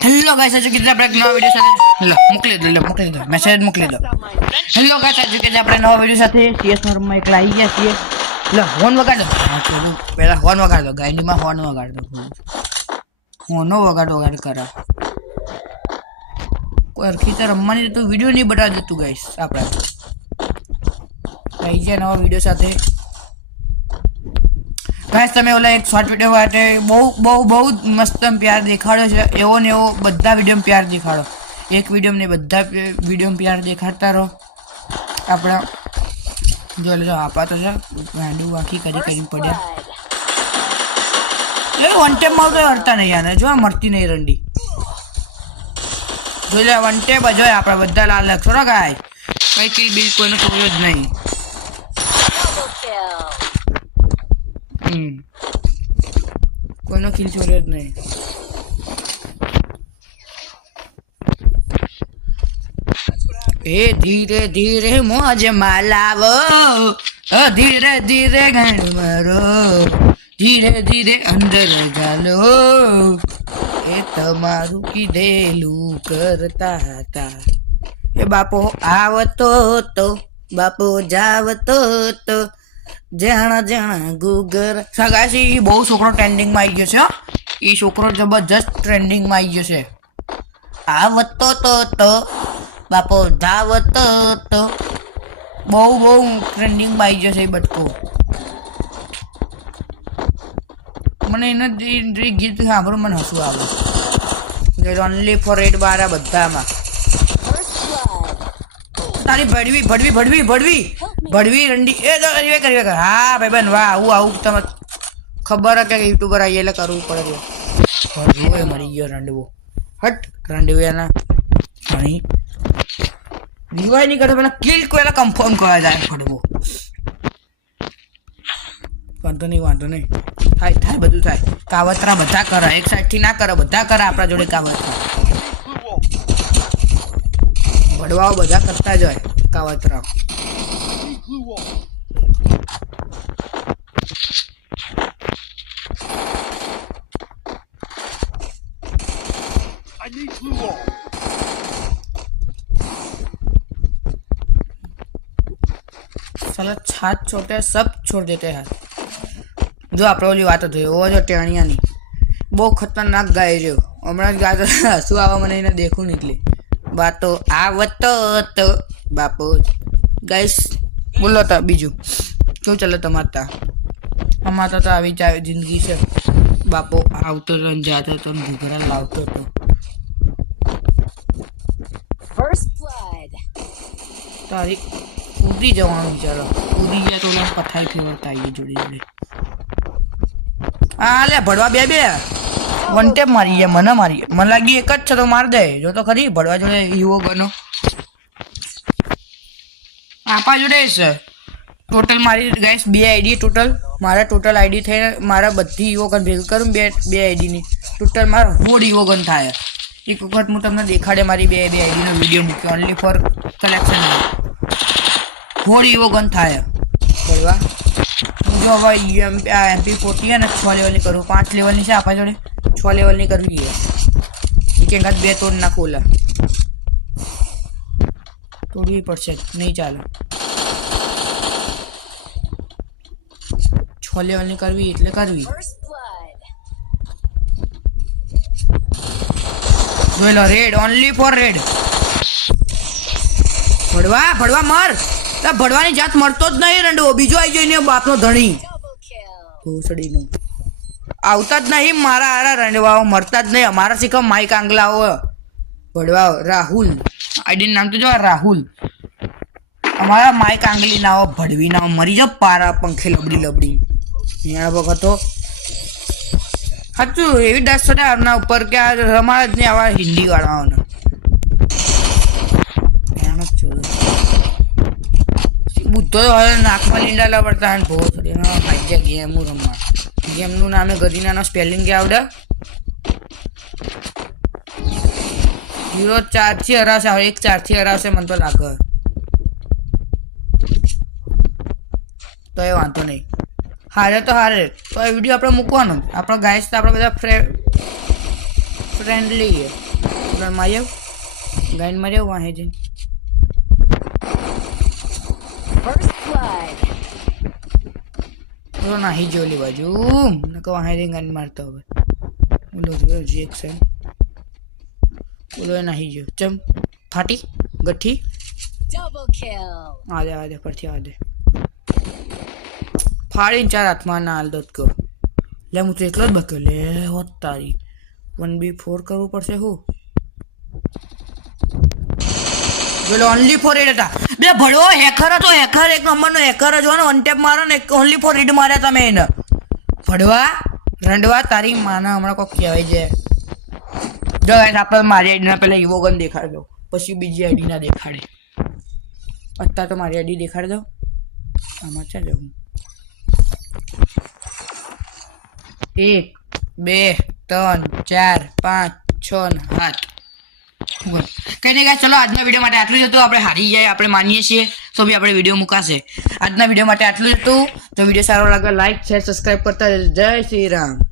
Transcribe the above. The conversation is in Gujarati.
હેલો ગાઈસ આજે કીધું આપણે એક નવા વીડિયો સાથે લો મોકલી દો લો મોકલી દો મેસેજ મોકલી દો હેલો ગાઈસ આજે કીધું આપણે નવા વીડિયો સાથે સીએસ નોર્મમાં એકલા આવી ગયા છીએ લો હોર્ન વગાડો હા ચલો પહેલા હોર્ન વગાડો ગાયડીમાં હોર્ન વગાડો હોર્નો વગાડ વગાડ કરે કોઈ અરખી તો રમવાની તો વીડિયો નહીં બતાવી દેતું ગાઈસ આપણે આવી ગયા નવા વીડિયો સાથે ગાઈસ તમે ઓલા એક શોર્ટ વીડિયો માટે બહુ બહુ બહુ મસ્ત પ્યાર દેખાડ્યો છે. એવો ને એવો બધા વીડિયો પ્યાર દેખાડો. એક વીડિયો ને બધા વીડિયો પ્યાર દેખાડતા રહો. આપણા, જો લે, જો આપા તો છે. ગાંડું બાકી કરી કરી પડ્યા. એ વન ટેપમાં તો હરતા નહીં યાર. જો મરતી નહીં રંડી. જોઈ લે વન ટેપ જ હોય આપણે બધા લાલ લખશો ને ગાય. કઈ કિલ બિલ કોઈનો છોડ્યો જ નહીં. હમ. કોઈનો કિલ છોડ્યો જ નહીં. એ ધીરે ધીરે મોજ માલાવો. ધીરે ધીરે ગણ મારો. ધીરે ધીરે અંદર ચાલો એ તમારું કીધેલું કરતા હતા. એ બાપો આવતો તો, બાપો જાવતો તો જાણા જાણા, ગુગર. સગાસી બહુ છોકરો ટ્રેન્ડિંગમાં આવી ગયો છે એ છોકરો જબરજસ્ત ટ્રેન્ડિંગમાં આવી ગયો છે. આવતો તો તો, બાપો, ધાવતો તો. બહુ બહુ ટ્રેન્ડિંગમાં આવી ગયો છે એ બટકો. મને એના જે- ગીત સાંભળું, મને હસવું આવે. ઓનલી ફોર એટ બારા બધામાં. તારી ભડવી ભડવી ભડવી ભડવી. ભડવી રંડી એ તો એ કરી હા, ભાઈ બેન વાહ, આવું આવું. તમે ખબર કે યુટ્યુબર આવીએ એટલે કરવું પડે ભડવો એ મરી ગયો રંડવો હટ રંડવો એના મણી રિવાય નહીં કરતો પેલા કિલ એને કન્ફર્મ કરવા જાય ભડવો. વાંધો નહીં વાંધો નહીં. થાય થાય, બધું થાય. કાવતરા બધા કરે. એક સાઈડથી ના કરે, બધા કરે આપણા જોડે કાવતરા. વડવાઓ બધા કરતા જ હોય કાવતરા I need blue wall. साला छात छोटे सब छोड़ देते हैं જો આપણે ઓલી વાત થઈ ઓ જો ટેણિયાની બહુ ખતરનાક ગાય છે હમણાં જ ગાતો શું આવા મને એને દેખું ને એટલે બાતો આવતો તો બાપો ગાઈસ બોલો તા બીજું. શું ચાલે તમારે તા અમારે તો આવી જ જિંદગી છે. બાપો આવતો તો ને જાતો તો ને ઘૂઘરા લાવતો હતો તારી કૂદી જવાનું વિચારો કૂદી ગયા તો પથાઈ ફેરવતા આવીએ જોડે જોડે. હા લે ભડવા બે બે. વન ટેપ મારી ગયા મને મારી. મને લાગી એક જ છે તો માર દે. જો તો ખરી ભડવા જોડે યુવો ગનો. આપા જોડે છે. ટોટલ મારી ગાઈસ બે આઈડી ટોટલ મારા ટોટલ આઈડી થઈને મારા બધી યુવો ગન ભેગું કરું બે બે આઈડીની ટોટલ મારા હોડ યુવો થાય. એક વખત હું તમને દેખાડે મારી બે બે આઈડીનો વીડિયો મૂક્યો. ઓનલી ફોર કલેક્શન હોડ યુવો થાય. બોલવા. હું જો હવે એમ આ એમપી ફોર્ટી અને છ લેવલની કરું. પાંચ લેવલની છે આપણા જોડે. છ લેવલની કરવી છે. એક એકાદ બે તોડ નાખું ઓલા. તોડવી પડશે. નહીં ચાલે. છ લેવલની કરવી એટલે કરવી. જોઈ લો રેડ ઓનલી ફોર રેડ ભડવા ભડવા મર. તા ભડવાની જાત મળતો જ નહીં, રંડવો. બીજો આવી જઈને બાપનો ધણી. ઘોસડીનો આવતા જ નહીં, મારા આરા રંડવાઓ. મરતા જ નહીં. અમારા શીખવા માઈક આંગલાઓ. ભડવા રાહુલ. આઈડી નામ તો જો રાહુલ અમારા માઈક આંગળી નાઓ ભડવી નાઓ મરી જાવ પારા પંખે લબડી લબડી. નિયાણા વખત. તો સાચું, એવી ડાસ ને આમના ઉપર કે આ રમાડ જ નહીં, આવા હિન્દી વાળાઓને બુદ્ધો તો હવે નાકમાં લીંડા લાવડતા અને ભો થોડી એનો ભાઈ ગેમ રમવા. ગેમનું નામે ગરીનાનો સ્પેલિંગ કે આવડે? ઝીરો ચારથી હરાવશે હવે એક ચારથી હરાવશે મને તો લાગે. તો એ વાંધો નહીં. હારે તો હારે. તો એ વીડિયો આપણે મૂકવાનો. આપણો ગાઈસ તો આપણે બધા ફ્રે ફ્રેન્ડલી આપણે માર્યો? ગાઈન માર્યો? વાહે જઈને. નાહી જોલી બાજુ. નકો વાહે જઈને ગાઈન મારતો હવે. ઓલો જોયો એક ઓલો એ નાહી ગયો ચમ ફાટી ગઠ્ઠી. આદે આદે પરથી આદે. ફાડીને ચાર હાથમાં ના હાલ દોત કહો લે હું તો એકલો જ બક્યો. લે હોત તારી. વન બી ફોર કરવું પડશે હું. પેલો ઓનલી ફોર એડ હતા. બે ભળો હેકર હતો હેકર એક નંબરનો હેકર જ હોય ને વન ટેપ મારો ને ઓનલી ફોર રેડ માર્યા તમે એને. ભડવા રંડવા તારી માના હમણાં કોક કહેવાય છે. જો ગાઈસ આપણે મારી આઈડીના પહેલા ઇવોગન દેખાડી દો. પછી બીજી આઈડી ના દેખાડે. અત્યારે તો મારી આઈડી દેખાડી દો આમાં છે જવું? એક, બે, ત્રણ, ચાર, પાંચ, છ ને સાત. કઈ નહીં ગાય ચલો આજના વીડિયો માટે આટલું જ હતું. આપણે હારી જાય આપણે માનીએ છીએ. તો બી આપણે વીડિયો મુકાશે. આજના વીડિયો માટે આટલું જ હતું. તો વીડિયો સારો લાગે લાઈક શેર સબસ્ક્રાઈબ કરતા જય શ્રી રામ.